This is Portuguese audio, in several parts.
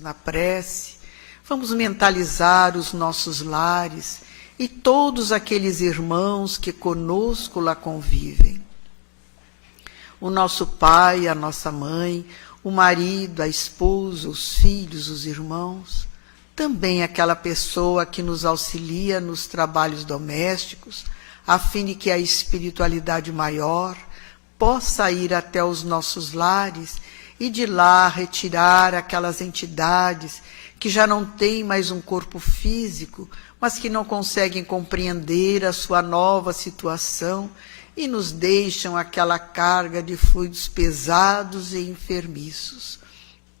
na prece, vamos mentalizar os nossos lares e todos aqueles irmãos que conosco lá convivem. O nosso pai, a nossa mãe, o marido, a esposa, os filhos, os irmãos, também aquela pessoa que nos auxilia nos trabalhos domésticos, a fim de que a espiritualidade maior possa ir até os nossos lares e de lá retirar aquelas entidades que já não têm mais um corpo físico, mas que não conseguem compreender a sua nova situação e nos deixam aquela carga de fluidos pesados e enfermiços.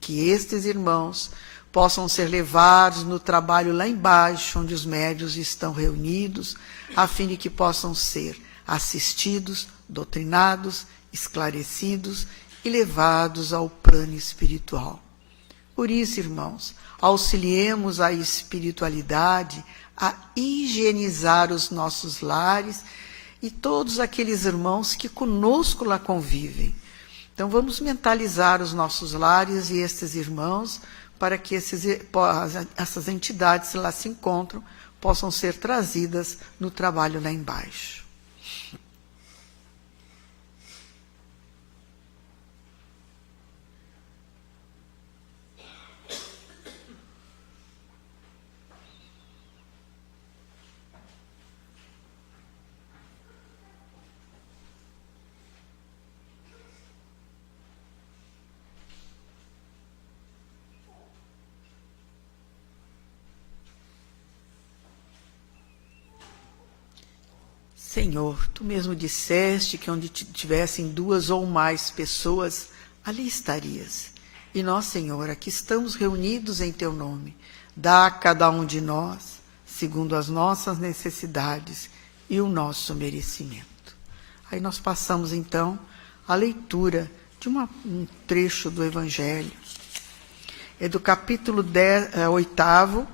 Que estes irmãos possam ser levados no trabalho lá embaixo, onde os médiuns estão reunidos, a fim de que possam ser assistidos, doutrinados, esclarecidos e levados ao plano espiritual. Por isso, irmãos, auxiliemos a espiritualidade a higienizar os nossos lares e todos aqueles irmãos que conosco lá convivem. Então, vamos mentalizar os nossos lares e estes irmãos para que essas entidades que lá se encontram possam ser trazidas no trabalho lá embaixo. Senhor, Tu mesmo disseste que onde tivessem 2 ou mais pessoas, ali estarias. E nós, Senhor, aqui estamos reunidos em Teu nome. Dá a cada um de nós, segundo as nossas necessidades e o nosso merecimento. Aí nós passamos, então, a leitura de um trecho do Evangelho. É do capítulo 8,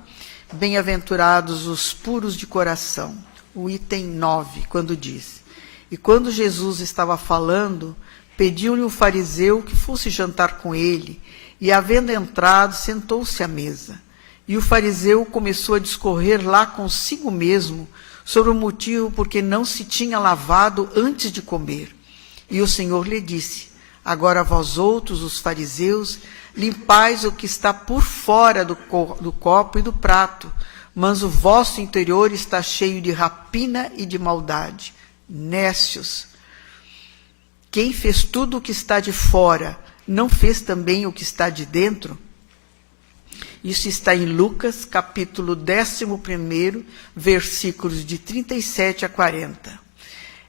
Bem-aventurados os puros de coração. O item 9, quando diz: E quando Jesus estava falando, pediu-lhe um fariseu que fosse jantar com ele, e havendo entrado, sentou-se à mesa. E o fariseu começou a discorrer lá consigo mesmo sobre o motivo porque não se tinha lavado antes de comer. E o Senhor lhe disse: Agora vós outros, os fariseus, limpais o que está por fora do copo e do prato, mas o vosso interior está cheio de rapina e de maldade. Nécios! Quem fez tudo o que está de fora, não fez também o que está de dentro? Isso está em Lucas, capítulo 11, versículos de 37 a 40.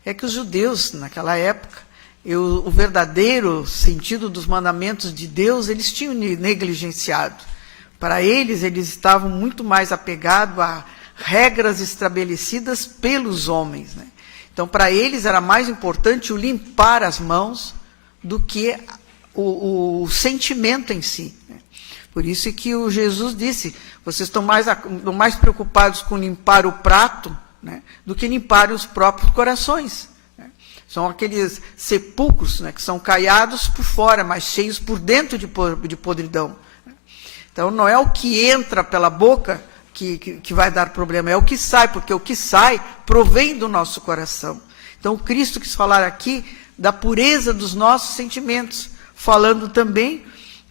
É que os judeus, naquela época, o verdadeiro sentido dos mandamentos de Deus, eles tinham negligenciado. Para eles estavam muito mais apegados a regras estabelecidas pelos homens, né? Então, para eles era mais importante o limpar as mãos do que o sentimento em si, né? Por isso que o Jesus disse: vocês estão mais preocupados com limpar o prato, né, do que limpar os próprios corações, né? São aqueles sepulcros, né, que são caiados por fora, mas cheios por dentro de podridão. Então, não é o que entra pela boca que vai dar problema, é o que sai, porque o que sai provém do nosso coração. Então, o Cristo quis falar aqui da pureza dos nossos sentimentos, falando também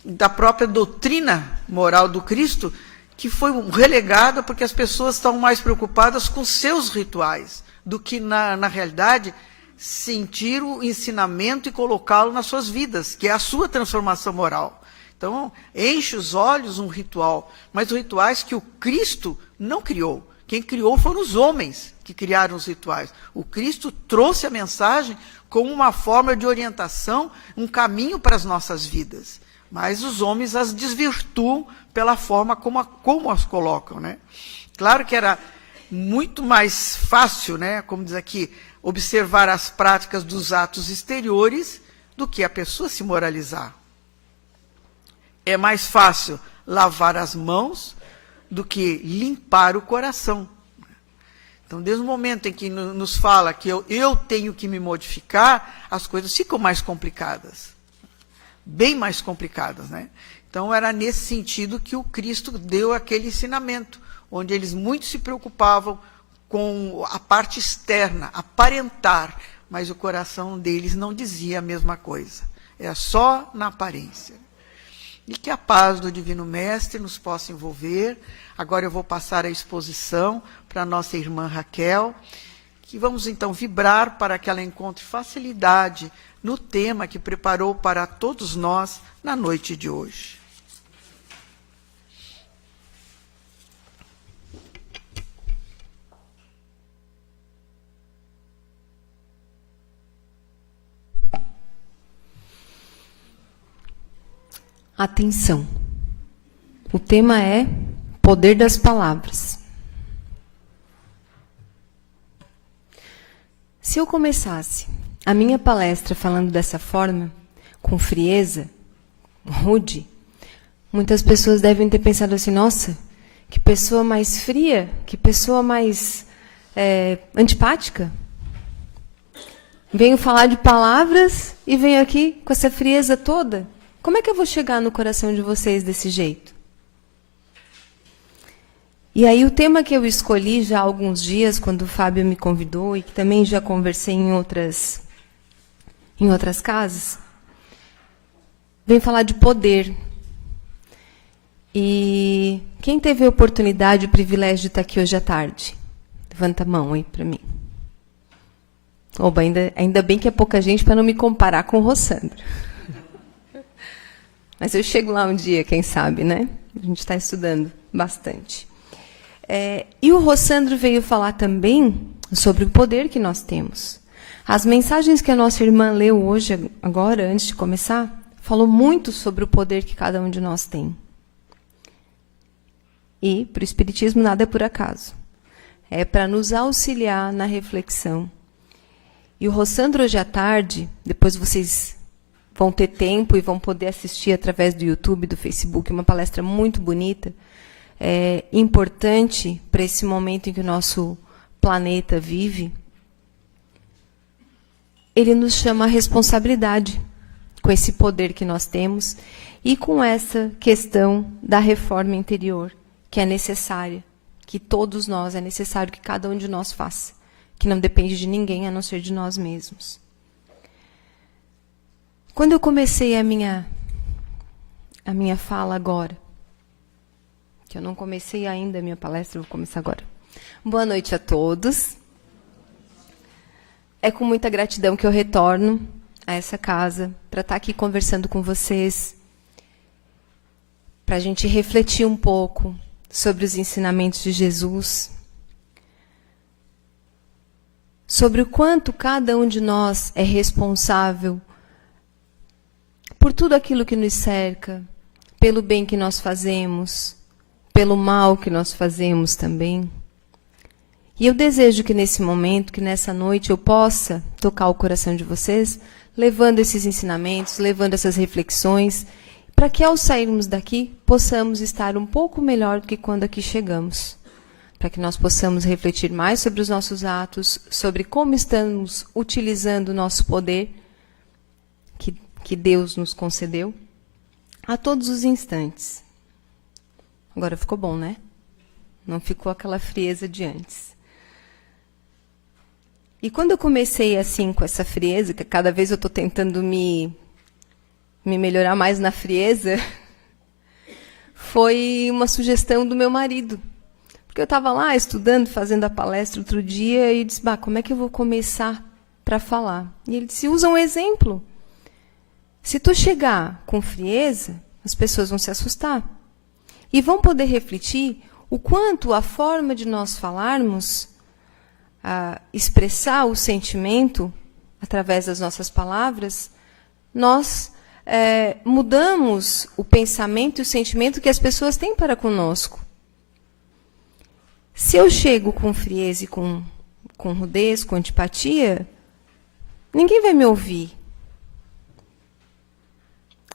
da própria doutrina moral do Cristo, que foi relegada porque as pessoas estão mais preocupadas com seus rituais, do que, na realidade, sentir o ensinamento e colocá-lo nas suas vidas, que é a sua transformação moral. Então, enche os olhos um ritual, mas rituais que o Cristo não criou. Quem criou foram os homens que criaram os rituais. O Cristo trouxe a mensagem como uma forma de orientação, um caminho para as nossas vidas. Mas os homens as desvirtuam pela forma como as colocam, né? Claro que era muito mais fácil, né, como diz aqui, observar as práticas dos atos exteriores do que a pessoa se moralizar. É mais fácil lavar as mãos do que limpar o coração. Então, desde o momento em que nos fala que eu tenho que me modificar, as coisas ficam mais complicadas. Bem mais complicadas, né? Então, era nesse sentido que o Cristo deu aquele ensinamento, onde eles muito se preocupavam com a parte externa, aparentar, mas o coração deles não dizia a mesma coisa. Era só na aparência. E que a paz do Divino Mestre nos possa envolver. Agora eu vou passar a exposição para a nossa irmã Raquel, que vamos então vibrar para que ela encontre facilidade no tema que preparou para todos nós na noite de hoje. Atenção. O tema é poder das palavras. Se eu começasse a minha palestra falando dessa forma, com frieza, rude, muitas pessoas devem ter pensado assim, nossa, que pessoa mais fria, que pessoa mais antipática. Venho falar de palavras e venho aqui com essa frieza toda. Como é que eu vou chegar no coração de vocês desse jeito? E aí o tema que eu escolhi já há alguns dias, quando o Fábio me convidou, e que também já conversei em outras casas, vem falar de poder. E quem teve a oportunidade, o privilégio de estar aqui hoje à tarde? Levanta a mão aí para mim. Oba, ainda bem que é pouca gente para não me comparar com o Rossandro. Mas eu chego lá um dia, quem sabe, né? A gente está estudando bastante. E o Rossandro veio falar também sobre o poder que nós temos. As mensagens que a nossa irmã leu hoje, agora, antes de começar, falou muito sobre o poder que cada um de nós tem. E, para o Espiritismo, nada é por acaso. É para nos auxiliar na reflexão. E o Rossandro, hoje à tarde, depois vocês vão ter tempo e vão poder assistir através do YouTube, do Facebook, uma palestra muito bonita, importante para esse momento em que o nosso planeta vive. Ele nos chama a responsabilidade com esse poder que nós temos e com essa questão da reforma interior, que é necessária, que todos nós, é necessário que cada um de nós faça, que não depende de ninguém a não ser de nós mesmos. Quando eu comecei a minha fala agora, que eu não comecei ainda a minha palestra, eu vou começar agora. Boa noite a todos. É com muita gratidão que eu retorno a essa casa para estar aqui conversando com vocês, para a gente refletir um pouco sobre os ensinamentos de Jesus, sobre o quanto cada um de nós é responsável por tudo aquilo que nos cerca, pelo bem que nós fazemos, pelo mal que nós fazemos também. E eu desejo que nesse momento, que nessa noite, eu possa tocar o coração de vocês, levando esses ensinamentos, levando essas reflexões, para que ao sairmos daqui, possamos estar um pouco melhor do que quando aqui chegamos. Para que nós possamos refletir mais sobre os nossos atos, sobre como estamos utilizando o nosso poder, que Deus nos concedeu, a todos os instantes. Agora ficou bom, né? Não ficou aquela frieza de antes. E quando eu comecei assim, com essa frieza, que cada vez eu estou tentando me melhorar mais na frieza, foi uma sugestão do meu marido. Porque eu estava lá estudando, fazendo a palestra outro dia, e disse, como é que eu vou começar para falar? E ele disse, usa um exemplo. Se tu chegar com frieza, as pessoas vão se assustar. E vão poder refletir o quanto a forma de nós falarmos, expressar o sentimento através das nossas palavras, nós mudamos o pensamento e o sentimento que as pessoas têm para conosco. Se eu chego com frieza e com rudez, com antipatia, ninguém vai me ouvir.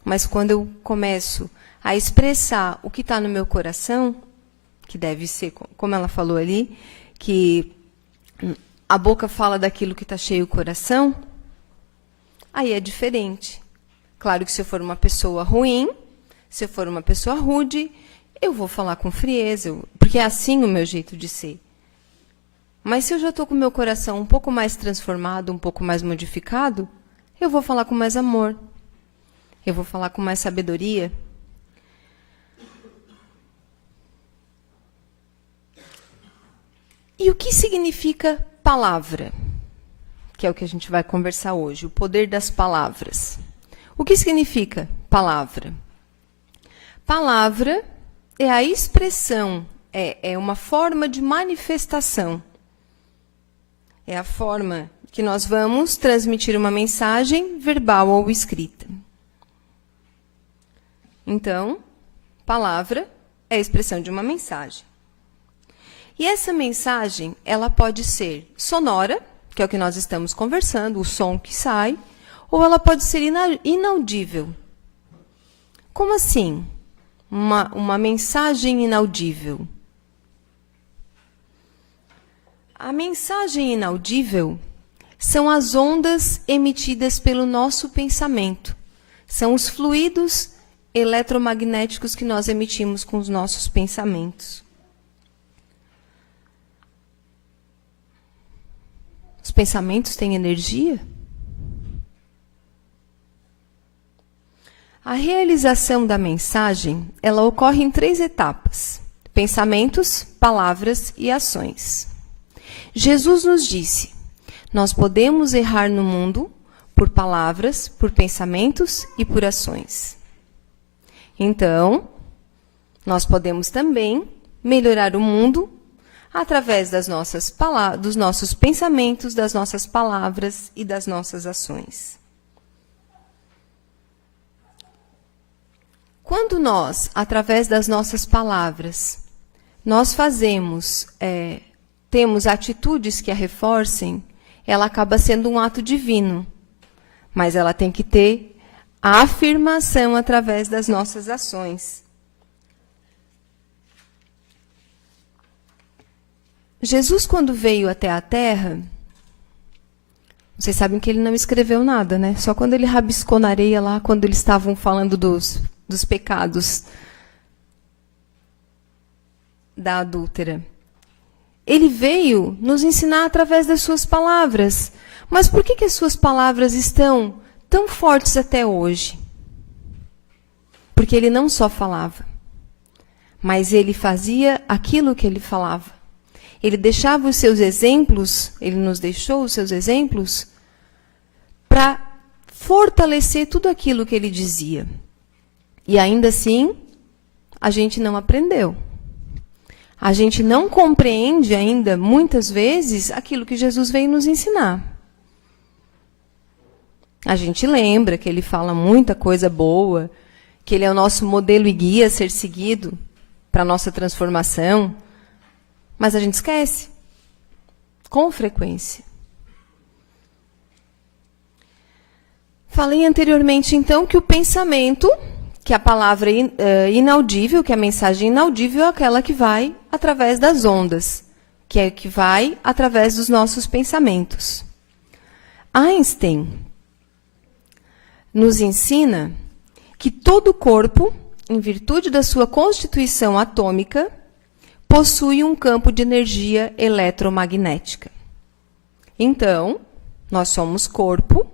Mas quando eu começo a expressar o que está no meu coração, que deve ser, como ela falou ali, que a boca fala daquilo que está cheio o coração, aí é diferente. Claro que se eu for uma pessoa ruim, Se eu for uma pessoa rude, eu vou falar com frieza, porque é assim o meu jeito de ser. Mas se eu já estou com o meu coração um pouco mais transformado, um pouco mais modificado, eu vou falar com mais amor. Eu vou falar com mais sabedoria. E o que significa palavra? Que é o que a gente vai conversar hoje, o poder das palavras. O que significa palavra? Palavra é a expressão, é uma forma de manifestação. É a forma que nós vamos transmitir uma mensagem verbal ou escrita. Então, palavra é a expressão de uma mensagem. E essa mensagem, ela pode ser sonora, que é o que nós estamos conversando, o som que sai, ou ela pode ser inaudível. Como assim? Uma mensagem inaudível. A mensagem inaudível são as ondas emitidas pelo nosso pensamento. São os fluidos eletromagnéticos que nós emitimos com os nossos pensamentos. Os pensamentos têm energia? A realização da mensagem, ela ocorre em 3 etapas: pensamentos, palavras e ações. Jesus nos disse: nós podemos errar no mundo por palavras, por pensamentos e por ações. Então, nós podemos também melhorar o mundo através dos nossos pensamentos, das nossas palavras e das nossas ações. Quando nós, através das nossas palavras, nós temos atitudes que a reforcem, ela acaba sendo um ato divino. Mas ela tem que ter a afirmação através das nossas ações. Jesus, quando veio até a Terra, vocês sabem que ele não escreveu nada, né? Só quando ele rabiscou na areia lá, quando eles estavam falando dos pecados da adúltera. Ele veio nos ensinar através das suas palavras. Mas por que as suas palavras estão tão fortes até hoje? Porque ele não só falava, mas ele fazia aquilo que ele falava. Ele deixava os seus exemplos, ele nos deixou os seus exemplos para fortalecer tudo aquilo que ele dizia. E ainda assim, a gente não aprendeu. A gente não compreende ainda, muitas vezes, aquilo que Jesus veio nos ensinar. A gente lembra que ele fala muita coisa boa, que ele é o nosso modelo e guia a ser seguido para a nossa transformação, mas a gente esquece, com frequência. Falei anteriormente, então, que o pensamento, que a palavra inaudível, que a mensagem inaudível é aquela que vai através das ondas, que vai através dos nossos pensamentos. Einstein nos ensina que todo corpo, em virtude da sua constituição atômica, possui um campo de energia eletromagnética. Então, nós somos corpo,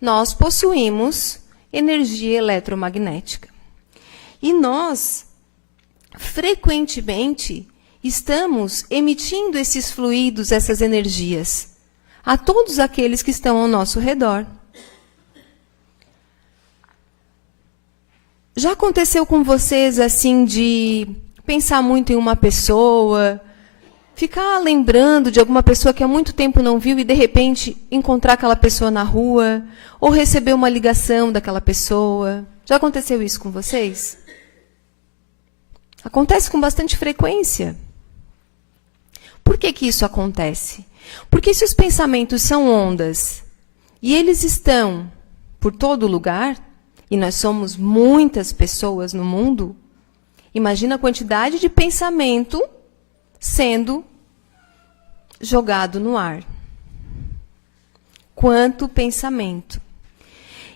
nós possuímos energia eletromagnética. E nós, frequentemente, estamos emitindo esses fluidos, essas energias, a todos aqueles que estão ao nosso redor. Já aconteceu com vocês, assim, de pensar muito em uma pessoa, ficar lembrando de alguma pessoa que há muito tempo não viu e, de repente, encontrar aquela pessoa na rua, ou receber uma ligação daquela pessoa? Já aconteceu isso com vocês? Acontece com bastante frequência. Por que isso acontece? Porque se os pensamentos são ondas, e eles estão por todo lugar, e nós somos muitas pessoas no mundo, imagina a quantidade de pensamento sendo jogado no ar. Quanto pensamento.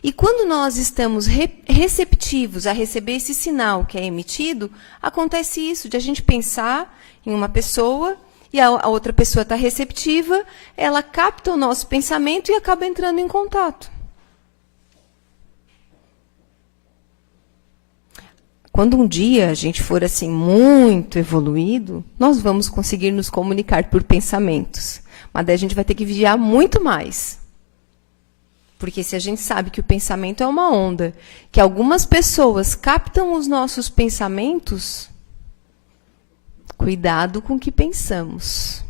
E quando nós estamos receptivos a receber esse sinal que é emitido, acontece isso, de a gente pensar em uma pessoa e a outra pessoa está receptiva, ela capta o nosso pensamento e acaba entrando em contato. Quando um dia a gente for assim muito evoluído, nós vamos conseguir nos comunicar por pensamentos. Mas daí a gente vai ter que vigiar muito mais. Porque se a gente sabe que o pensamento é uma onda, que algumas pessoas captam os nossos pensamentos, cuidado com o que pensamos.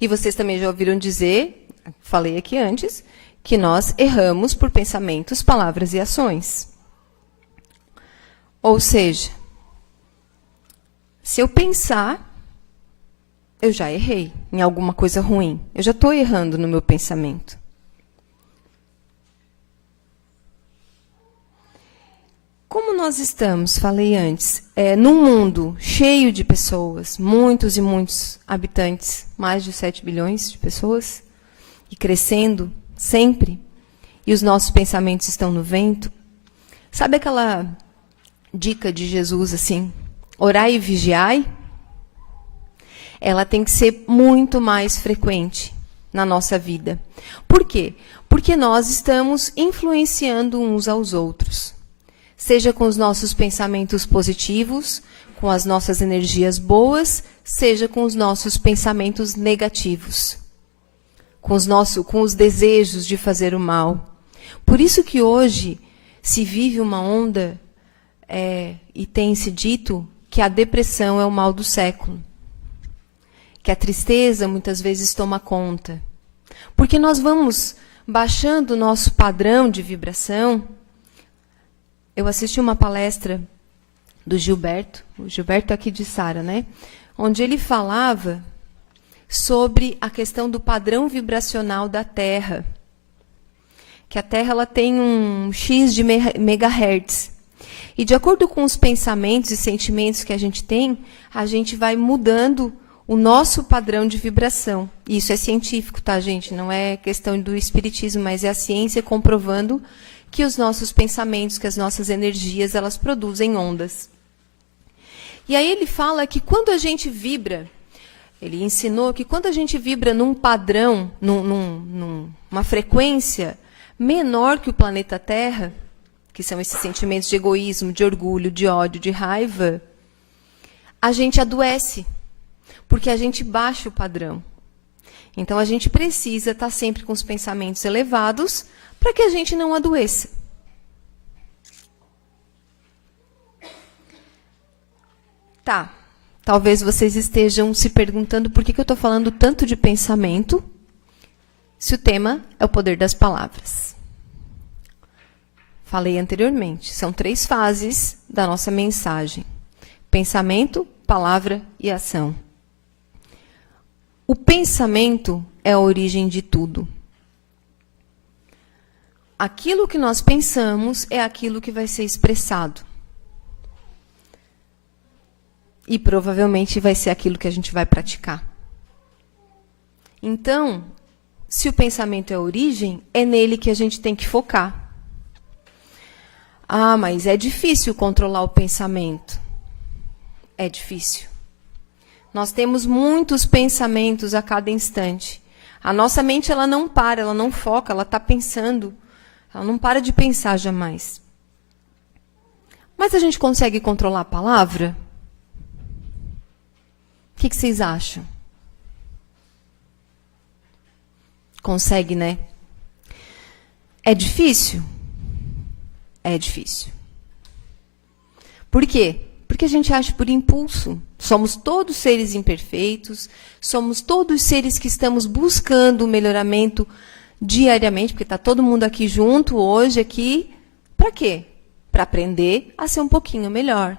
E vocês também já ouviram dizer, falei aqui antes, que nós erramos por pensamentos, palavras e ações. Ou seja, se eu pensar, eu já errei em alguma coisa ruim. Eu já estou errando no meu pensamento. Como nós estamos, falei antes, num mundo cheio de pessoas, muitos e muitos habitantes, mais de 7 bilhões de pessoas, e crescendo sempre, e os nossos pensamentos estão no vento. Sabe aquela dica de Jesus assim, orai e vigiai? Ela tem que ser muito mais frequente na nossa vida. Por quê? Porque nós estamos influenciando uns aos outros. Seja com os nossos pensamentos positivos, com as nossas energias boas, seja com os nossos pensamentos negativos. Com os desejos de fazer o mal. Por isso que hoje se vive uma onda, e tem-se dito que a depressão é o mal do século. Que a tristeza muitas vezes toma conta. Porque nós vamos baixando o nosso padrão de vibração. Eu assisti uma palestra do Gilberto, o Gilberto aqui de Sara, né? Onde ele falava sobre a questão do padrão vibracional da Terra. Que a Terra ela tem um X de megahertz. E de acordo com os pensamentos e sentimentos que a gente vai mudando o nosso padrão de vibração. E isso é científico, tá, gente? Não é questão do espiritismo, mas é a ciência comprovando que os nossos pensamentos, que as nossas energias, elas produzem ondas. E aí ele fala que quando a gente vibra, ele ensinou que quando a gente vibra num padrão, numa frequência menor que o planeta Terra, que são esses sentimentos de egoísmo, de orgulho, de ódio, de raiva, a gente adoece, porque a gente baixa o padrão. Então, a gente precisa estar sempre com os pensamentos elevados para que a gente não adoeça. Tá. Talvez vocês estejam se perguntando por que eu estou falando tanto de pensamento, se o tema é o poder das palavras. Falei anteriormente, são 3 fases da nossa mensagem: pensamento, palavra e ação. O pensamento é a origem de tudo. Aquilo que nós pensamos é aquilo que vai ser expressado. E provavelmente vai ser aquilo que a gente vai praticar. Então, se o pensamento é a origem, é nele que a gente tem que focar. Ah, mas é difícil controlar o pensamento. É difícil. Nós temos muitos pensamentos a cada instante. A nossa mente ela não para, ela não foca, ela está pensando. Ela não para de pensar jamais. Mas a gente consegue controlar a palavra? O que vocês acham? Consegue, né? É difícil? É difícil. Por quê? Porque a gente age por impulso. Somos todos seres imperfeitos, somos todos seres que estamos buscando o melhoramento diariamente, porque está todo mundo aqui junto hoje, aqui, para quê? Para aprender a ser um pouquinho melhor.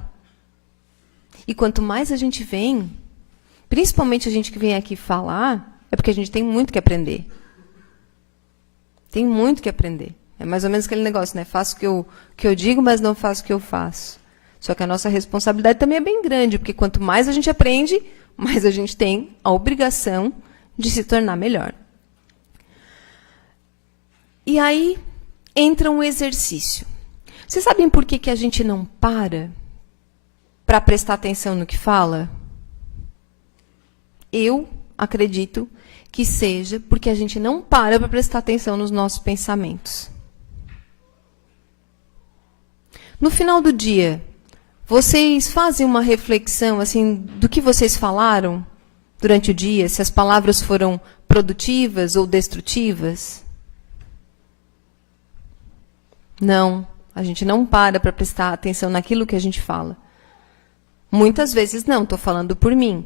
E quanto mais a gente vem, principalmente a gente que vem aqui falar, é porque a gente tem muito que aprender. Tem muito que aprender. É mais ou menos aquele negócio, né? Faço o que eu digo, mas não faço o que eu faço. Só que a nossa responsabilidade também é bem grande, porque quanto mais a gente aprende, mais a gente tem a obrigação de se tornar melhor. E aí entra um exercício. Vocês sabem por que a gente não para prestar atenção no que fala? Eu acredito que seja porque a gente não para prestar atenção nos nossos pensamentos. No final do dia, vocês fazem uma reflexão assim do que vocês falaram durante o dia, se as palavras foram produtivas ou destrutivas? Não, a gente não para prestar atenção naquilo que a gente fala. Muitas vezes não, estou falando por mim.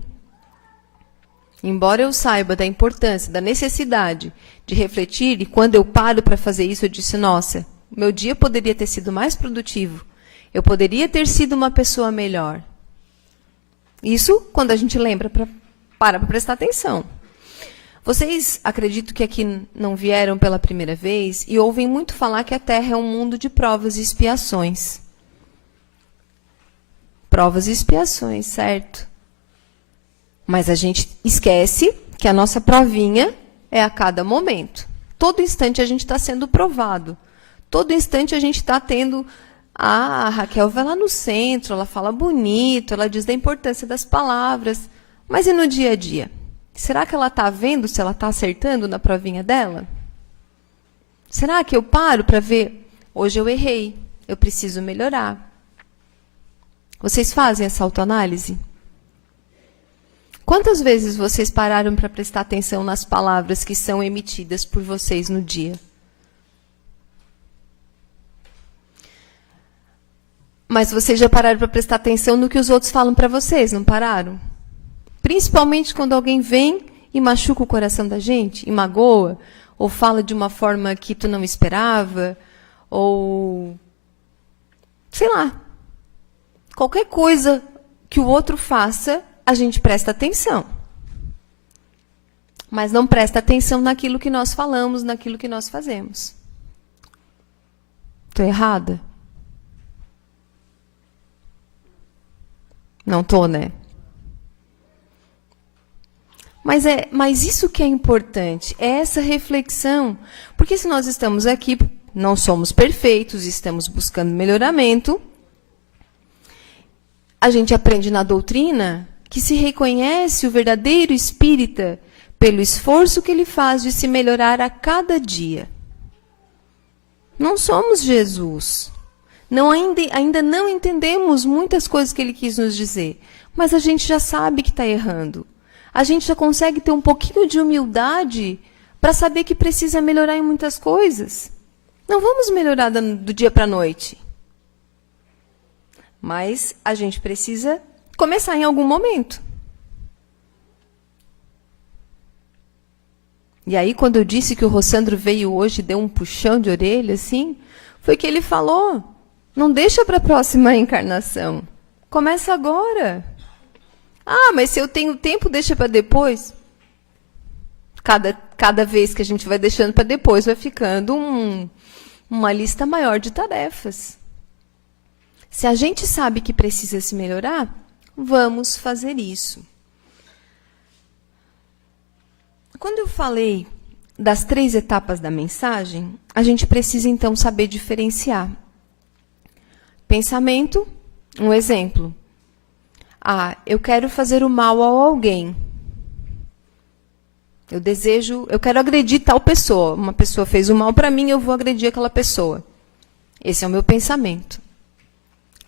Embora eu saiba da importância, da necessidade de refletir, e quando eu paro para fazer isso, eu disse, nossa, meu dia poderia ter sido mais produtivo, eu poderia ter sido uma pessoa melhor. Isso quando a gente lembra para prestar atenção. Vocês acredito que aqui não vieram pela primeira vez e ouvem muito falar que a Terra é um mundo de provas e expiações. Provas e expiações, certo? Mas a gente esquece que a nossa provinha é a cada momento. Todo instante a gente está sendo provado. Todo instante a gente está tendo... Ah, a Raquel vai lá no centro, ela fala bonito, ela diz da importância das palavras. Mas e no dia a dia? Será que ela está vendo se ela está acertando na provinha dela? Será que eu paro para ver? Hoje eu errei, eu preciso melhorar. Vocês fazem essa autoanálise? Quantas vezes vocês pararam para prestar atenção nas palavras que são emitidas por vocês no dia? Mas vocês já pararam para prestar atenção no que os outros falam para vocês, não pararam? Principalmente quando alguém vem e machuca o coração da gente, e magoa, ou fala de uma forma que tu não esperava, ou... sei lá. Qualquer coisa que o outro faça, a gente presta atenção. Mas não presta atenção naquilo que nós falamos, naquilo que nós fazemos. Estou errada? Não estou, né? Mas isso que é importante, é essa reflexão. Porque se nós estamos aqui, não somos perfeitos, estamos buscando melhoramento, a gente aprende na doutrina que se reconhece o verdadeiro espírita pelo esforço que ele faz de se melhorar a cada dia. Não somos Jesus. Ainda não entendemos muitas coisas que ele quis nos dizer, mas a gente já sabe que está errando. A gente já consegue ter um pouquinho de humildade para saber que precisa melhorar em muitas coisas. Não vamos melhorar do dia para a noite. Mas a gente precisa começar em algum momento. E aí, quando eu disse que o Rossandro veio hoje e deu um puxão de orelha, assim, foi que ele falou, não deixa para a próxima encarnação. Começa agora. Ah, mas se eu tenho tempo, deixa para depois. Cada vez que a gente vai deixando para depois, vai ficando uma lista maior de tarefas. Se a gente sabe que precisa se melhorar, vamos fazer isso. Quando eu falei das 3 etapas da mensagem, a gente precisa, então, saber diferenciar. Pensamento, um exemplo. Ah, eu quero fazer o mal a alguém. Eu quero agredir tal pessoa. Uma pessoa fez o mal para mim, eu vou agredir aquela pessoa. Esse é o meu pensamento.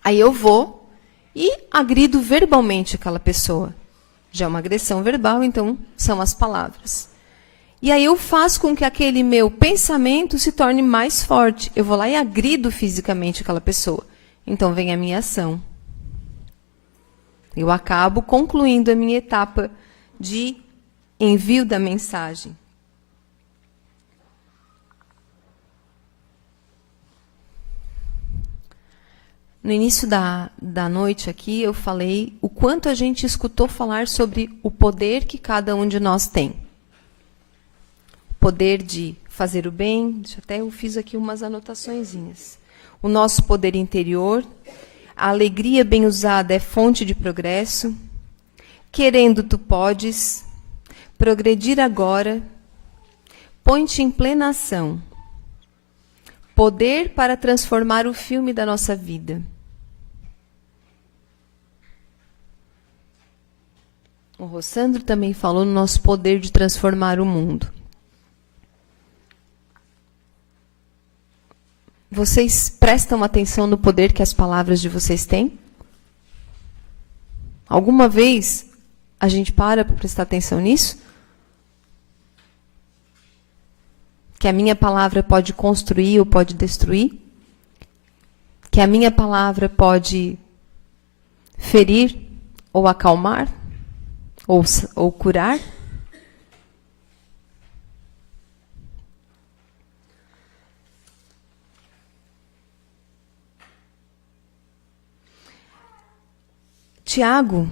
Aí eu vou e agrido verbalmente aquela pessoa. Já é uma agressão verbal, então são as palavras. E aí eu faço com que aquele meu pensamento se torne mais forte. Eu vou lá e agrido fisicamente aquela pessoa. Então vem a minha ação. Eu acabo concluindo a minha etapa de envio da mensagem. No início da noite aqui, eu falei o quanto a gente escutou falar sobre o poder que cada um de nós tem. O poder de fazer o bem, eu fiz aqui umas anotaçõezinhas. O nosso poder interior, a alegria bem usada é fonte de progresso. Querendo, tu podes. Progredir agora. Põe-te em plena ação. poder para transformar o filme da nossa vida. O Rossandro também falou no nosso poder de transformar o mundo. Vocês prestam atenção no poder que as palavras de vocês têm? Alguma vez a gente para prestar atenção nisso? Que a minha palavra pode construir ou pode destruir? Que a minha palavra pode ferir ou acalmar? Ou curar? Tiago,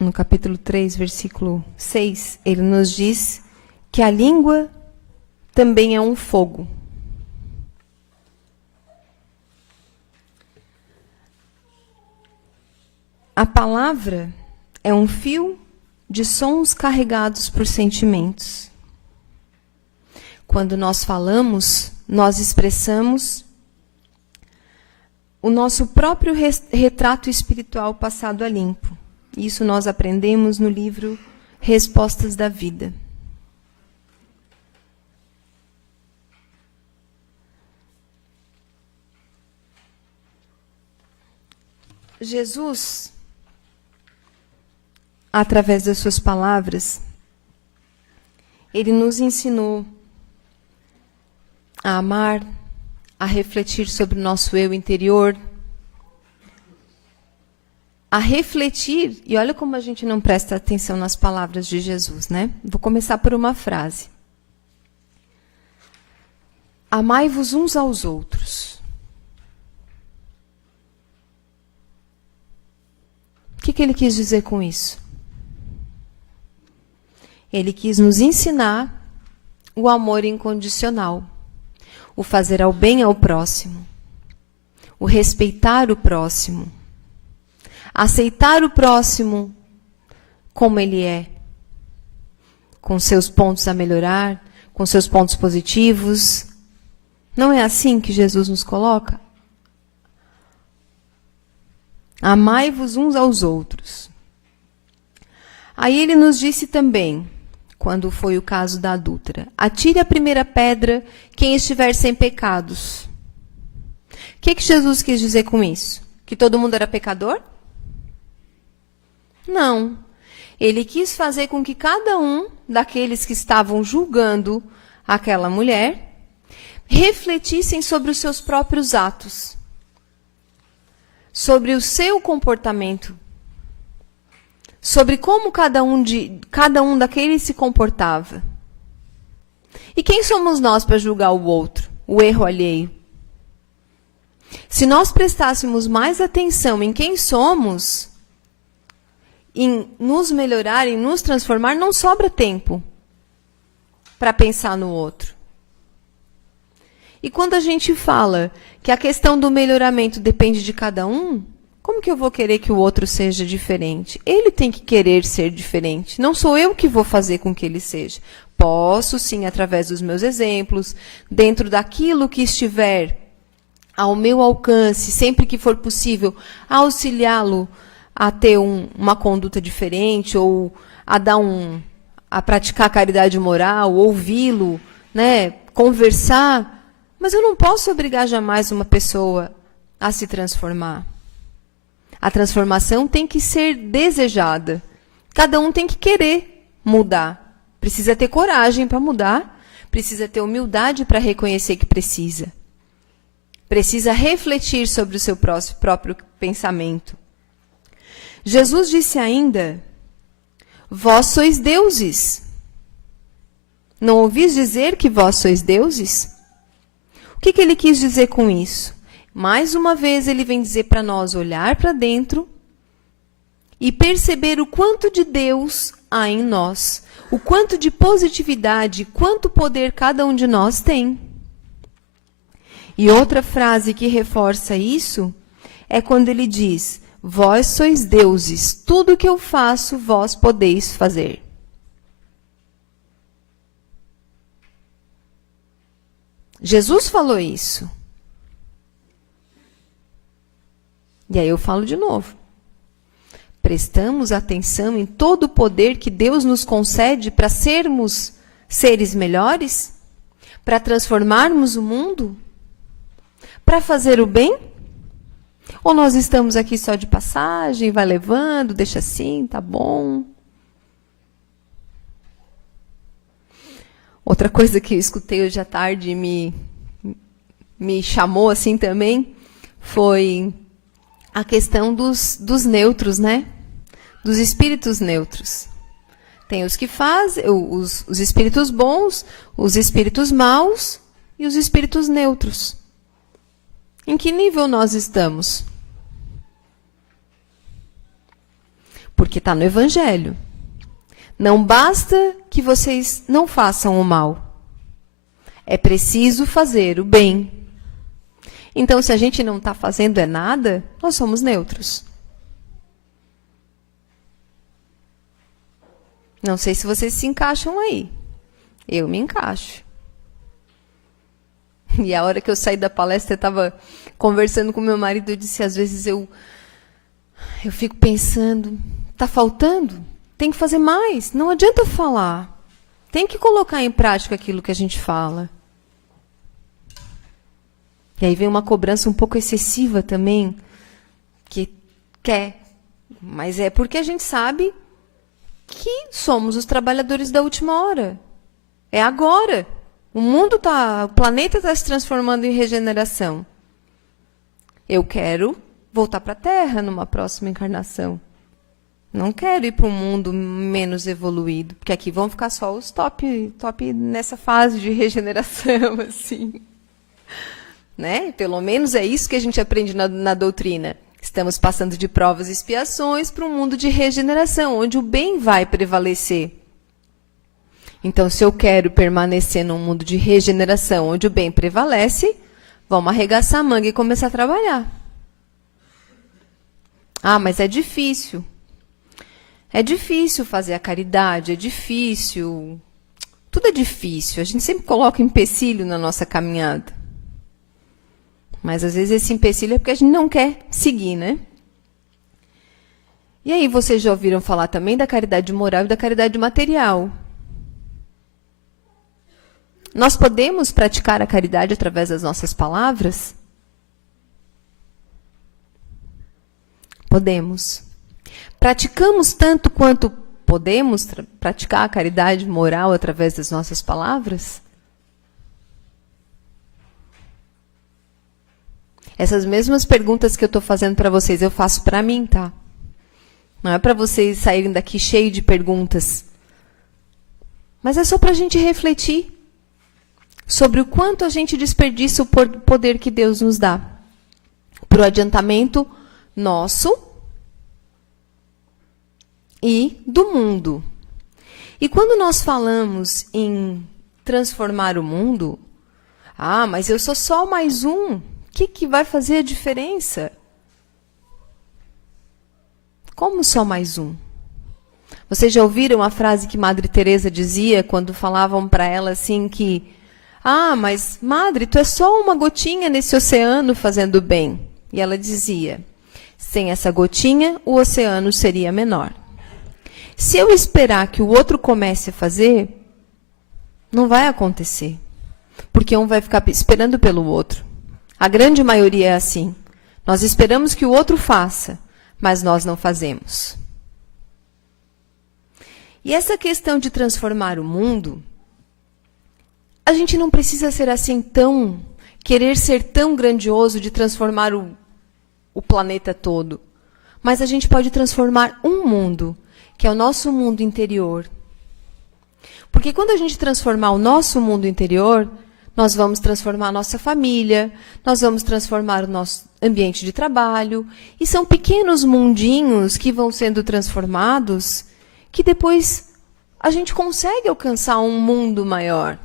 no capítulo 3, versículo 6, ele nos diz que a língua também é um fogo. A palavra é um fio de sons carregados por sentimentos. Quando nós falamos, nós expressamos o nosso próprio retrato espiritual passado a limpo. Isso nós aprendemos no livro Respostas da Vida. Jesus, através das suas palavras, ele nos ensinou a amar, a refletir sobre o nosso eu interior, a refletir, e olha como a gente não presta atenção nas palavras de Jesus, né? Vou começar por uma frase. Amai-vos uns aos outros. O que ele quis dizer com isso? Ele quis nos ensinar o amor incondicional, o fazer ao bem ao próximo, o respeitar o próximo, aceitar o próximo como ele é, com seus pontos a melhorar, com seus pontos positivos. Não é assim que Jesus nos coloca? Amai-vos uns aos outros. Aí ele nos disse também, quando foi o caso da adúltera, atire a primeira pedra quem estiver sem pecados. O que Jesus quis dizer com isso? Que todo mundo era pecador? Não. Ele quis fazer com que cada um daqueles que estavam julgando aquela mulher refletissem sobre os seus próprios atos, sobre o seu comportamento, sobre como cada um daqueles se comportava. E quem somos nós para julgar o outro, o erro alheio? Se nós prestássemos mais atenção em quem somos, em nos melhorar, em nos transformar, não sobra tempo para pensar no outro. E quando a gente fala que a questão do melhoramento depende de cada um, como que eu vou querer que o outro seja diferente? Ele tem que querer ser diferente. Não sou eu que vou fazer com que ele seja. Posso, sim, através dos meus exemplos, dentro daquilo que estiver ao meu alcance, sempre que for possível, auxiliá-lo a ter uma conduta diferente, ou a praticar caridade moral, ouvi-lo, né, conversar. Mas eu não posso obrigar jamais uma pessoa a se transformar. A transformação tem que ser desejada. Cada um tem que querer mudar. Precisa ter coragem para mudar. Precisa ter humildade para reconhecer que precisa. Precisa refletir sobre o seu próprio pensamento. Jesus disse ainda, vós sois deuses. Não ouvis dizer que vós sois deuses? O que ele quis dizer com isso? Mais uma vez, ele vem dizer para nós olhar para dentro e perceber o quanto de Deus há em nós, o quanto de positividade, quanto poder cada um de nós tem. E outra frase que reforça isso é quando ele diz, vós sois deuses, tudo que eu faço, vós podeis fazer. Jesus falou isso. E aí eu falo de novo. Prestamos atenção em todo o poder que Deus nos concede para sermos seres melhores? Para transformarmos o mundo? Para fazer o bem? Ou nós estamos aqui só de passagem, vai levando, deixa assim, tá bom? Outra coisa que eu escutei hoje à tarde e me chamou assim também foi a questão dos neutros, né? Dos espíritos neutros. Tem os que fazem, os espíritos bons, os espíritos maus e os espíritos neutros. Em que nível nós estamos? Porque está no Evangelho. Não basta que vocês não façam o mal. É preciso fazer o bem. Então, se a gente não está fazendo nada, nós somos neutros. Não sei se vocês se encaixam aí. Eu me encaixo. E a hora que eu saí da palestra, eu estava conversando com meu marido, eu disse, às vezes eu fico pensando, está faltando? Tem que fazer mais. Não adianta falar. Tem que colocar em prática aquilo que a gente fala. E aí vem uma cobrança um pouco excessiva também, que quer. Mas é porque a gente sabe que somos os trabalhadores da última hora. É agora. O planeta está se transformando em regeneração. Eu quero voltar para a Terra numa próxima encarnação. Não quero ir para um mundo menos evoluído, porque aqui vão ficar só os top nessa fase de regeneração, assim. Né? Pelo menos é isso que a gente aprende na doutrina. Estamos passando de provas e expiações para um mundo de regeneração, onde o bem vai prevalecer. Então, se eu quero permanecer num mundo de regeneração, onde o bem prevalece, vamos arregaçar a manga e começar a trabalhar. Ah, mas é difícil. É difícil fazer a caridade, é difícil. Tudo é difícil. A gente sempre coloca empecilho na nossa caminhada. Mas, às vezes, esse empecilho é porque a gente não quer seguir, né? E aí, vocês já ouviram falar também da caridade moral e da caridade material. Nós podemos praticar a caridade através das nossas palavras? Podemos. Praticamos tanto quanto podemos praticar a caridade moral através das nossas palavras? Essas mesmas perguntas que eu estou fazendo para vocês, eu faço para mim, tá? Não é para vocês saírem daqui cheio de perguntas. Mas é só para a gente refletir sobre o quanto a gente desperdiça o poder que Deus nos dá para o adiantamento nosso e do mundo. E quando nós falamos em transformar o mundo, mas eu sou só mais um. O que vai fazer a diferença? Como só mais um? Vocês já ouviram a frase que Madre Teresa dizia quando falavam para ela assim que mas Madre, tu é só uma gotinha nesse oceano fazendo bem. E ela dizia, sem essa gotinha, o oceano seria menor. Se eu esperar que o outro comece a fazer, não vai acontecer. Porque um vai ficar esperando pelo outro. A grande maioria é assim. Nós esperamos que o outro faça, mas nós não fazemos. E essa questão de transformar o mundo, a gente não precisa ser assim querer ser tão grandioso de transformar o planeta todo. Mas a gente pode transformar um mundo, que é o nosso mundo interior. Porque quando a gente transformar o nosso mundo interior, nós vamos transformar a nossa família, nós vamos transformar o nosso ambiente de trabalho. E são pequenos mundinhos que vão sendo transformados, que depois a gente consegue alcançar um mundo maior.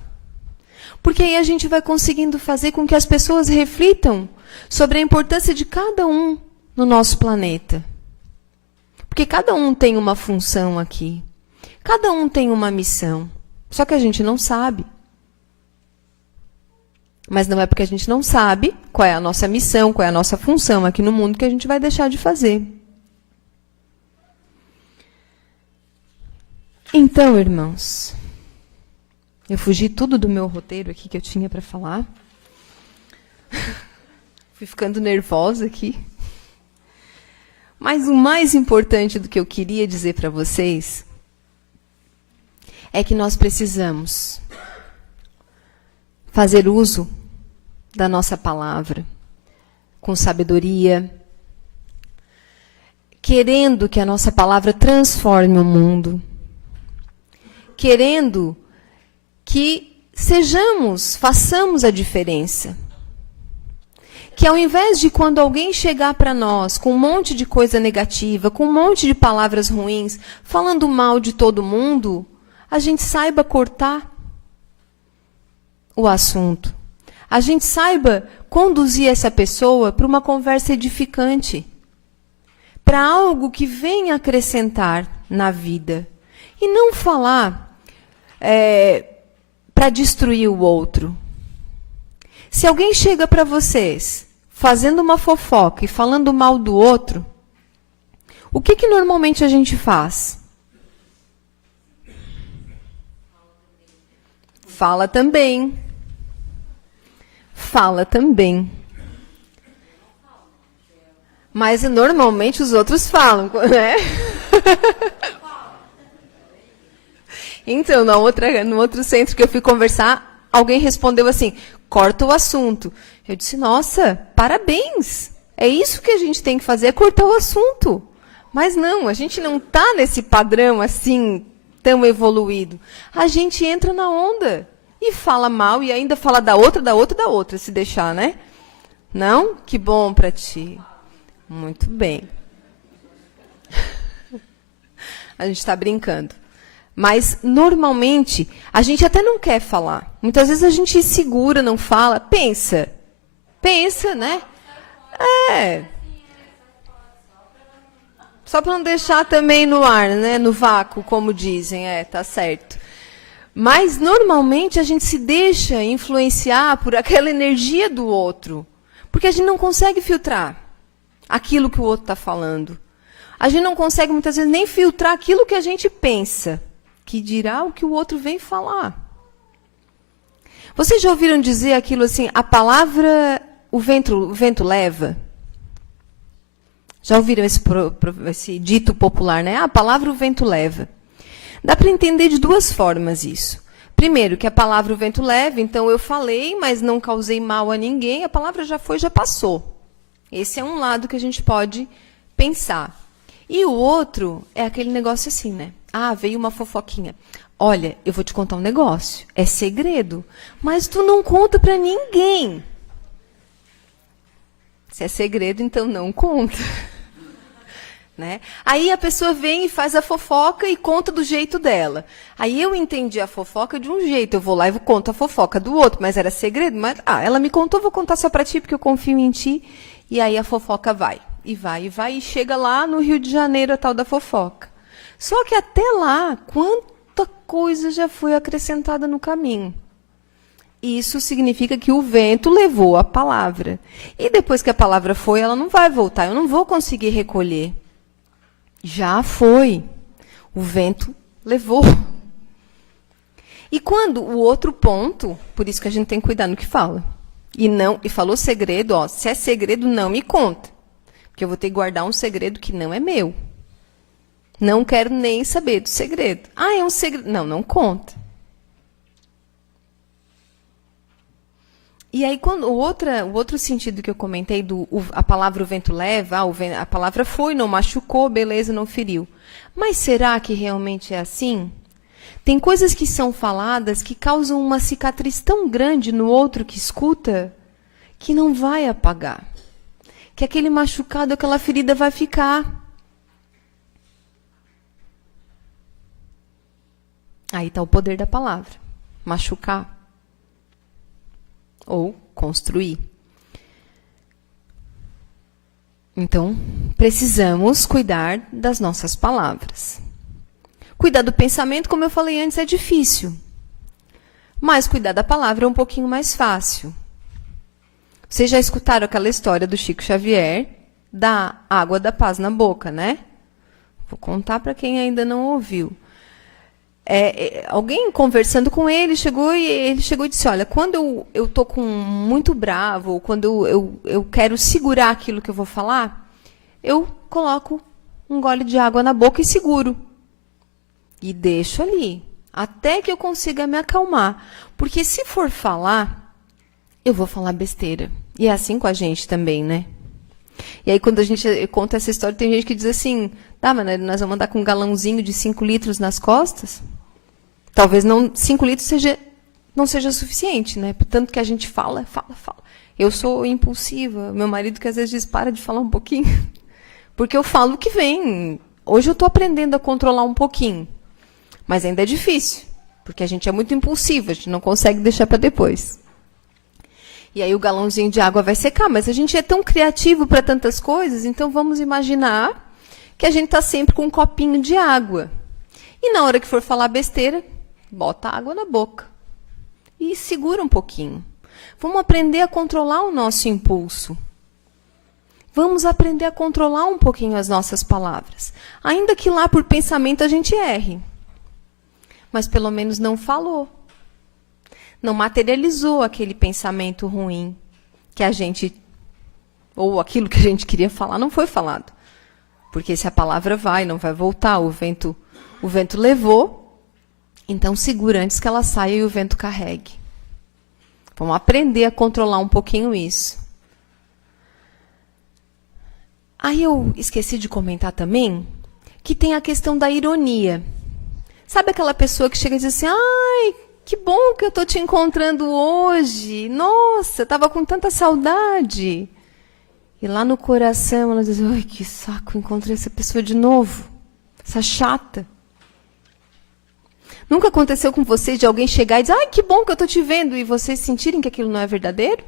Porque aí a gente vai conseguindo fazer com que as pessoas reflitam sobre a importância de cada um no nosso planeta. Porque cada um tem uma função aqui. Cada um tem uma missão. Só que a gente não sabe. Mas não é porque a gente não sabe qual é a nossa missão, qual é a nossa função aqui no mundo que a gente vai deixar de fazer. Então, irmãos, eu fugi tudo do meu roteiro aqui que eu tinha para falar. Fui ficando nervosa aqui. Mas o mais importante do que eu queria dizer para vocês é que nós precisamos fazer uso da nossa palavra com sabedoria, querendo que a nossa palavra transforme o mundo, querendo que façamos a diferença. Que ao invés de quando alguém chegar para nós com um monte de coisa negativa, com um monte de palavras ruins, falando mal de todo mundo, a gente saiba cortar o assunto. A gente saiba conduzir essa pessoa para uma conversa edificante, para algo que venha acrescentar na vida. E não falar para destruir o outro. Se alguém chega para vocês fazendo uma fofoca e falando mal do outro, o que normalmente a gente faz? Fala também. Fala também. Mas normalmente os outros falam, né? Então, no outro centro que eu fui conversar, alguém respondeu assim, corta o assunto. Eu disse, nossa, parabéns. É isso que a gente tem que fazer, é cortar o assunto. Mas não, a gente não está nesse padrão assim, tão evoluído. A gente entra na onda e fala mal e ainda fala da outra, se deixar, né? Não? Que bom para ti. Muito bem. A gente está brincando. Mas, normalmente, a gente até não quer falar. Muitas vezes a gente segura, não fala. Pensa, né? Só para não deixar também no ar, né? No vácuo, como dizem. Tá certo. Mas, normalmente, a gente se deixa influenciar por aquela energia do outro. Porque a gente não consegue filtrar aquilo que o outro está falando. A gente não consegue, muitas vezes, nem filtrar aquilo que a gente pensa. Que dirá o que o outro vem falar. Vocês já ouviram dizer aquilo assim, a palavra, o vento leva? Já ouviram esse dito popular, né? A palavra o vento leva. Dá para entender de duas formas isso. Primeiro, que a palavra o vento leva, então eu falei, mas não causei mal a ninguém, a palavra já foi, já passou. Esse é um lado que a gente pode pensar. E o outro é aquele negócio assim, né? Ah, veio uma fofoquinha. Olha, eu vou te contar um negócio. É segredo. Mas tu não conta para ninguém. Se é segredo, então não conta. Né? Aí a pessoa vem e faz a fofoca e conta do jeito dela. Aí eu entendi a fofoca de um jeito. Eu vou lá e conto a fofoca do outro. Mas era segredo? Mas, ela me contou, vou contar só para ti, porque eu confio em ti. E aí a fofoca vai. E vai, e vai. E chega lá no Rio de Janeiro, a tal da fofoca. Só que até lá, quanta coisa já foi acrescentada no caminho. Isso significa que o vento levou a palavra. E depois que a palavra foi, ela não vai voltar. Eu não vou conseguir recolher. Já foi. O vento levou. E quando o outro ponto, por isso que a gente tem que cuidar no que fala. E falou segredo, se é segredo, não me conta. Porque eu vou ter que guardar um segredo que não é meu. Não quero nem saber do segredo. É um segredo. Não conta. E aí, o outro sentido que eu comentei, a palavra o vento leva, a palavra foi, não machucou, beleza, não feriu. Mas será que realmente é assim? Tem coisas que são faladas que causam uma cicatriz tão grande no outro que escuta, que não vai apagar. Que aquele machucado, aquela ferida vai ficar. Aí está o poder da palavra. Machucar. Ou construir. Então, precisamos cuidar das nossas palavras. Cuidar do pensamento, como eu falei antes, é difícil. Mas cuidar da palavra é um pouquinho mais fácil. Vocês já escutaram aquela história do Chico Xavier da água da paz na boca, né? Vou contar para quem ainda não ouviu. Alguém conversando com ele chegou e disse, olha, quando eu estou muito bravo, ou quando eu quero segurar aquilo que eu vou falar, eu coloco um gole de água na boca e seguro. E deixo ali, até que eu consiga me acalmar. Porque se for falar, eu vou falar besteira. E é assim com a gente também, né? E aí, quando a gente conta essa história, tem gente que diz assim, tá, mas nós vamos andar com um galãozinho de 5 litros nas costas? Talvez 5 litros não seja suficiente, né? Tanto que a gente fala. Eu sou impulsiva. Meu marido que às vezes diz, para de falar um pouquinho. Porque eu falo o que vem. Hoje eu estou aprendendo a controlar um pouquinho. Mas ainda é difícil. Porque a gente é muito impulsiva, a gente não consegue deixar para depois. E aí o galãozinho de água vai secar. Mas a gente é tão criativo para tantas coisas, então vamos imaginar que a gente está sempre com um copinho de água. E na hora que for falar besteira, bota água na boca. E segura um pouquinho. Vamos aprender a controlar o nosso impulso. Vamos aprender a controlar um pouquinho as nossas palavras. Ainda que lá por pensamento a gente erre. Mas pelo menos não falou. Não materializou aquele pensamento ruim que a gente, ou aquilo que a gente queria falar, não foi falado. Porque se a palavra vai, não vai voltar, o vento levou, então segura antes que ela saia e o vento carregue. Vamos aprender a controlar um pouquinho isso. Aí eu esqueci de comentar também que tem a questão da ironia. Sabe aquela pessoa que chega e diz assim, ai, que bom que eu estou te encontrando hoje. Nossa, eu estava com tanta saudade. E lá no coração ela diz, ai, que saco, encontrei essa pessoa de novo. Essa chata. Nunca aconteceu com vocês de alguém chegar e dizer, ai, que bom que eu estou te vendo, e vocês sentirem que aquilo não é verdadeiro?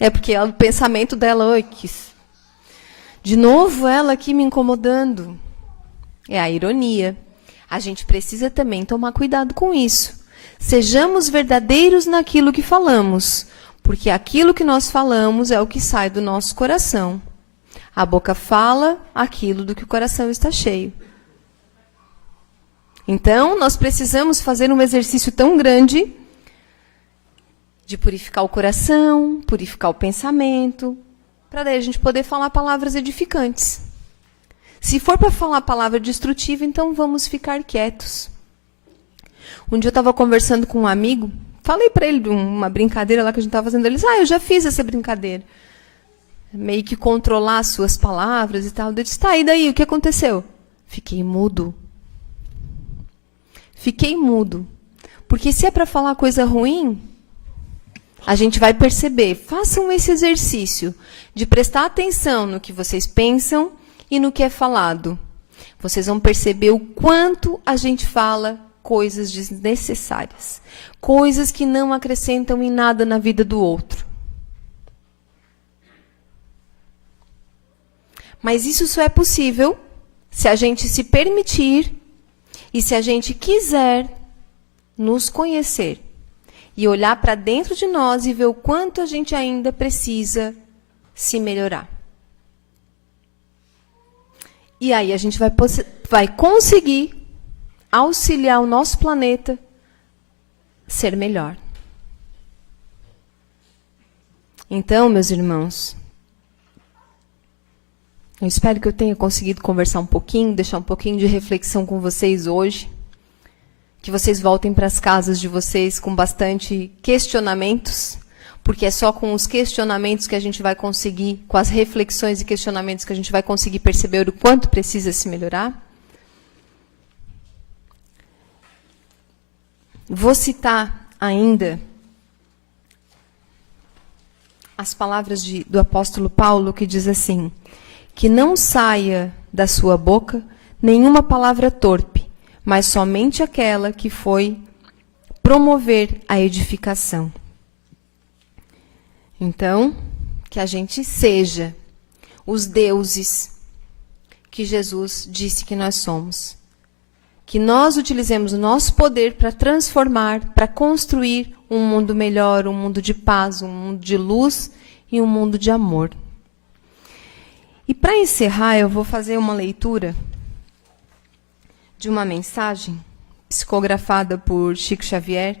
É porque o pensamento dela, ai, de novo ela aqui me incomodando. É a ironia. A gente precisa também tomar cuidado com isso. Sejamos verdadeiros naquilo que falamos, porque aquilo que nós falamos é o que sai do nosso coração. A boca fala aquilo do que o coração está cheio. Então, nós precisamos fazer um exercício tão grande de purificar o coração, purificar o pensamento, para daí a gente poder falar palavras edificantes. Se for para falar palavra destrutiva, então vamos ficar quietos. Um dia eu estava conversando com um amigo, falei para ele de uma brincadeira lá que a gente estava fazendo. Ele disse, eu já fiz essa brincadeira. Meio que controlar as suas palavras e tal. Eu disse, tá, e daí, o que aconteceu? Fiquei mudo. Fiquei mudo. Porque se é para falar coisa ruim, a gente vai perceber. Façam esse exercício de prestar atenção no que vocês pensam e no que é falado. Vocês vão perceber o quanto a gente fala coisas desnecessárias. Coisas que não acrescentam em nada na vida do outro. Mas isso só é possível se a gente se permitir e se a gente quiser nos conhecer e olhar para dentro de nós e ver o quanto a gente ainda precisa se melhorar. E aí a gente vai conseguir auxiliar o nosso planeta a ser melhor. Então, meus irmãos, eu espero que eu tenha conseguido conversar um pouquinho, deixar um pouquinho de reflexão com vocês hoje. Que vocês voltem para as casas de vocês com bastante questionamentos, porque é só com os questionamentos que a gente vai conseguir, com as reflexões e questionamentos que a gente vai conseguir perceber o quanto precisa se melhorar. Vou citar ainda as palavras do apóstolo Paulo, que diz assim, que não saia da sua boca nenhuma palavra torpe, mas somente aquela que foi promover a edificação. Então, que a gente seja os deuses que Jesus disse que nós somos. Que nós utilizemos o nosso poder para transformar, para construir um mundo melhor, um mundo de paz, um mundo de luz e um mundo de amor. E para encerrar, eu vou fazer uma leitura de uma mensagem psicografada por Chico Xavier,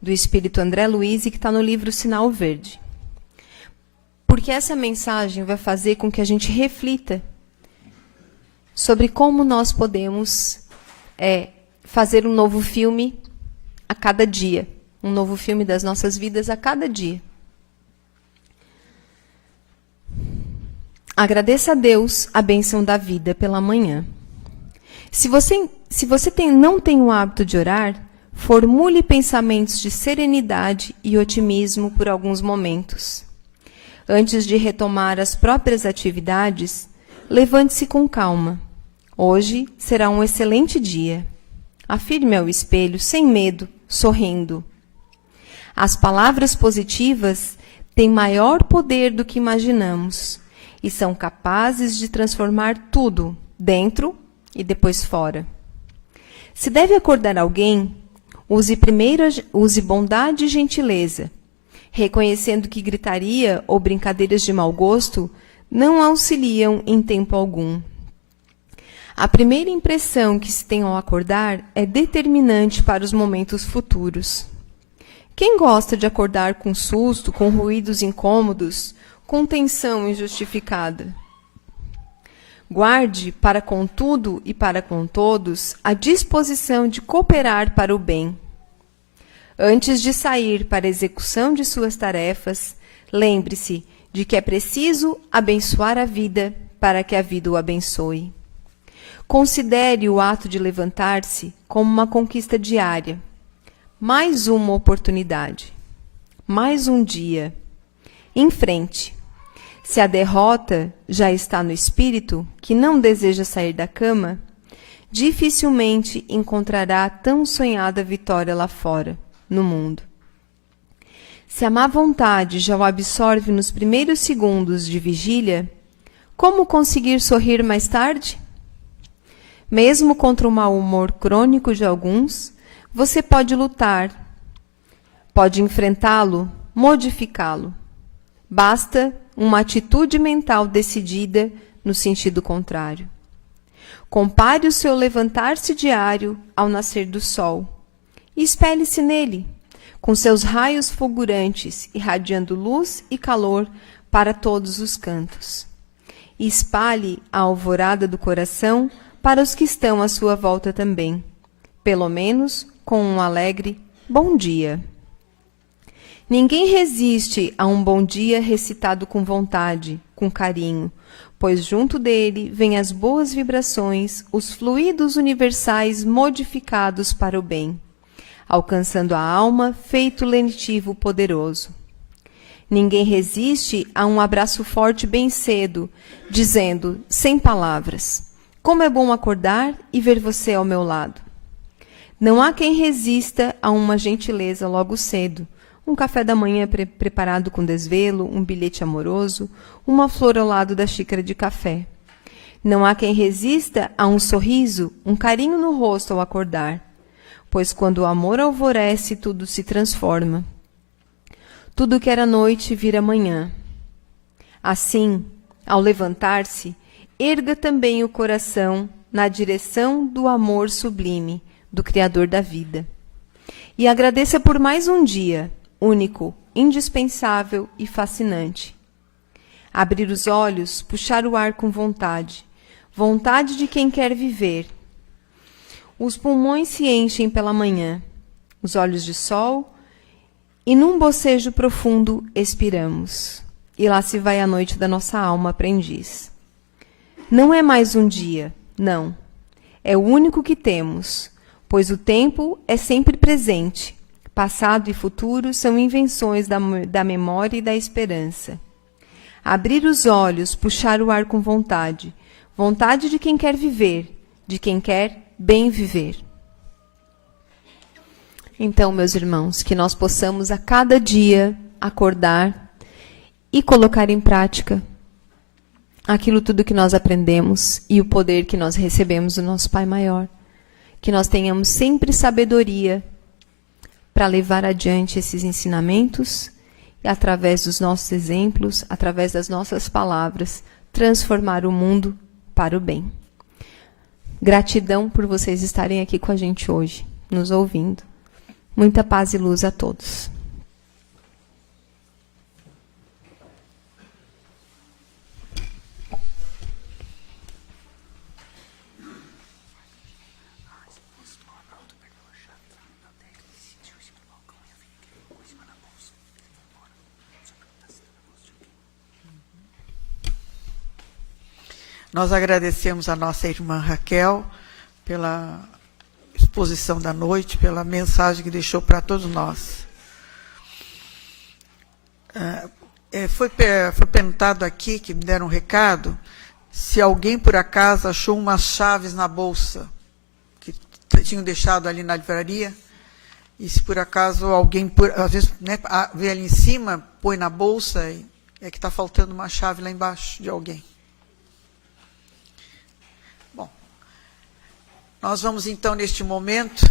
do Espírito André Luiz, e que está no livro Sinal Verde. Porque essa mensagem vai fazer com que a gente reflita sobre como nós podemos fazer um novo filme a cada dia, um novo filme das nossas vidas a cada dia. Agradeça a Deus a bênção da vida pela manhã. Se você não tem o hábito de orar, formule pensamentos de serenidade e otimismo por alguns momentos. Antes de retomar as próprias atividades, levante-se com calma. Hoje será um excelente dia. Afirme ao espelho, sem medo, sorrindo. As palavras positivas têm maior poder do que imaginamos e são capazes de transformar tudo, dentro e depois fora. Se deve acordar alguém, use bondade e gentileza, reconhecendo que gritaria ou brincadeiras de mau gosto não auxiliam em tempo algum. A primeira impressão que se tem ao acordar é determinante para os momentos futuros. Quem gosta de acordar com susto, com ruídos incômodos, com tensão injustificada? Guarde para com tudo e para com todos a disposição de cooperar para o bem. Antes de sair para a execução de suas tarefas, lembre-se de que é preciso abençoar a vida para que a vida o abençoe. Considere o ato de levantar-se como uma conquista diária. Mais uma oportunidade. Mais um dia. Em frente. Se a derrota já está no espírito, que não deseja sair da cama, dificilmente encontrará a tão sonhada vitória lá fora, no mundo. Se a má vontade já o absorve nos primeiros segundos de vigília, como conseguir sorrir mais tarde? Mesmo contra o mau humor crônico de alguns, você pode lutar, pode enfrentá-lo, modificá-lo. Basta uma atitude mental decidida no sentido contrário. Compare o seu levantar-se diário ao nascer do sol e espelhe-se nele, com seus raios fulgurantes, irradiando luz e calor para todos os cantos. E espalhe a alvorada do coração para os que estão à sua volta também, pelo menos com um alegre bom dia. Ninguém resiste a um bom dia recitado com vontade, com carinho, pois junto dele vêm as boas vibrações, os fluidos universais modificados para o bem, alcançando a alma feito lenitivo poderoso. Ninguém resiste a um abraço forte bem cedo, dizendo, sem palavras, como é bom acordar e ver você ao meu lado. Não há quem resista a uma gentileza logo cedo, um café da manhã preparado com desvelo, um bilhete amoroso, uma flor ao lado da xícara de café. Não há quem resista a um sorriso, um carinho no rosto ao acordar, pois quando o amor alvorece, tudo se transforma. Tudo que era noite vira manhã. Assim, ao levantar-se, erga também o coração na direção do amor sublime do Criador da vida. E agradeça por mais um dia, único, indispensável e fascinante. Abrir os olhos, puxar o ar com vontade, vontade de quem quer viver. Os pulmões se enchem pela manhã, os olhos de sol, e num bocejo profundo expiramos. E lá se vai a noite da nossa alma aprendiz. Não é mais um dia, não. É o único que temos, pois o tempo é sempre presente. Passado e futuro são invenções da memória e da esperança. Abrir os olhos, puxar o ar com vontade. Vontade de quem quer viver, de quem quer bem viver. Então, meus irmãos, que nós possamos a cada dia acordar e colocar em prática aquilo tudo que nós aprendemos e o poder que nós recebemos do nosso Pai Maior. Que nós tenhamos sempre sabedoria para levar adiante esses ensinamentos e, através dos nossos exemplos, através das nossas palavras, transformar o mundo para o bem. Gratidão por vocês estarem aqui com a gente hoje, nos ouvindo. Muita paz e luz a todos. Nós agradecemos a nossa irmã Raquel pela exposição da noite, pela mensagem que deixou para todos nós. Foi perguntado aqui, que me deram um recado, se alguém por acaso achou umas chaves na bolsa que tinham deixado ali na livraria, e se por acaso alguém, às vezes, né, vê ali em cima, põe na bolsa, e é que está faltando uma chave lá embaixo de alguém. Nós vamos, então, neste momento,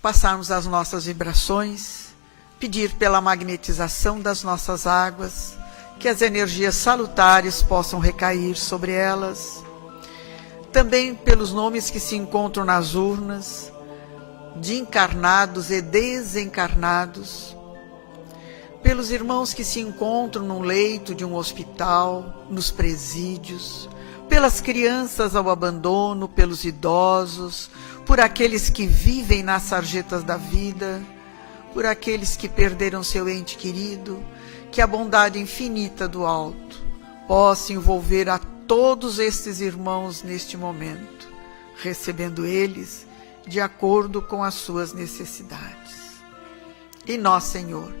passarmos as nossas vibrações, pedir pela magnetização das nossas águas, que as energias salutares possam recair sobre elas. Também pelos nomes que se encontram nas urnas, de encarnados e desencarnados. Pelos irmãos que se encontram num leito de um hospital, nos presídios, pelas crianças ao abandono, pelos idosos, por aqueles que vivem nas sarjetas da vida, por aqueles que perderam seu ente querido, que a bondade infinita do alto possa envolver a todos estes irmãos neste momento, recebendo eles de acordo com as suas necessidades. E nós, Senhor,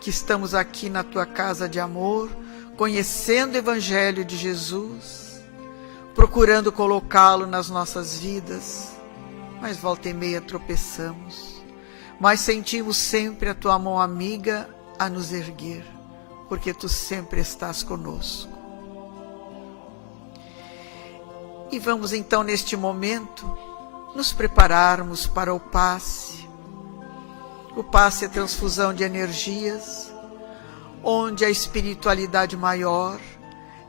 que estamos aqui na Tua casa de amor, conhecendo o Evangelho de Jesus, procurando colocá-lo nas nossas vidas, mas volta e meia tropeçamos, mas sentimos sempre a Tua mão amiga a nos erguer, porque Tu sempre estás conosco. E vamos então, neste momento, nos prepararmos para o passe. O passe é transfusão de energias, onde a espiritualidade maior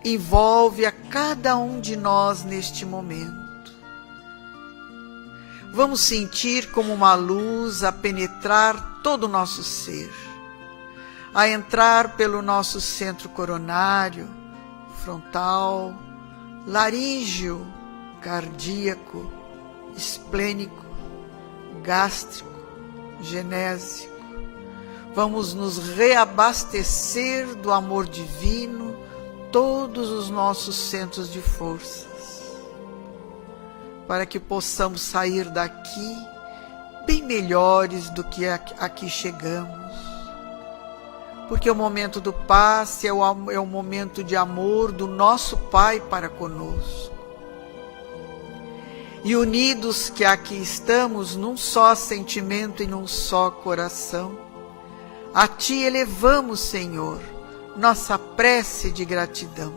envolve a cada um de nós neste momento. Vamos sentir como uma luz a penetrar todo o nosso ser, a entrar pelo nosso centro coronário, frontal, laríngeo, cardíaco, esplênico, gástrico, genésico. Vamos nos reabastecer do amor divino, todos os nossos centros de forças, para que possamos sair daqui bem melhores do que aqui chegamos. Porque o momento do passe é o momento de amor do nosso Pai para conosco. E unidos que aqui estamos num só sentimento e num só coração, a Ti elevamos, Senhor, nossa prece de gratidão.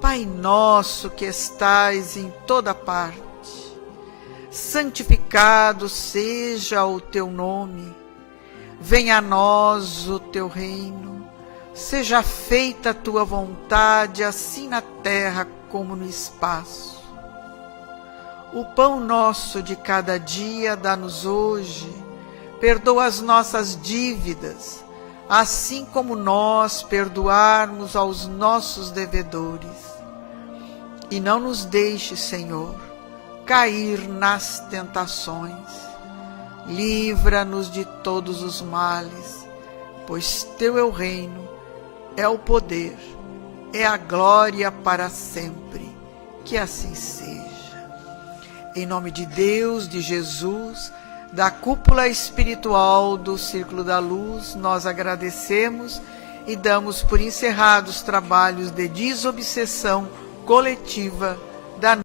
Pai nosso que estais em toda parte, santificado seja o Teu nome, venha a nós o Teu reino, seja feita a Tua vontade, assim na terra como no espaço. O pão nosso de cada dia dá-nos hoje, perdoa as nossas dívidas, assim como nós perdoarmos aos nossos devedores. E não nos deixe, Senhor, cair nas tentações. Livra-nos de todos os males, pois Teu é o reino, é o poder, é a glória para sempre. Que assim seja. Em nome de Deus, de Jesus, da cúpula espiritual do Círculo da Luz, nós agradecemos e damos por encerrados os trabalhos de desobsessão coletiva da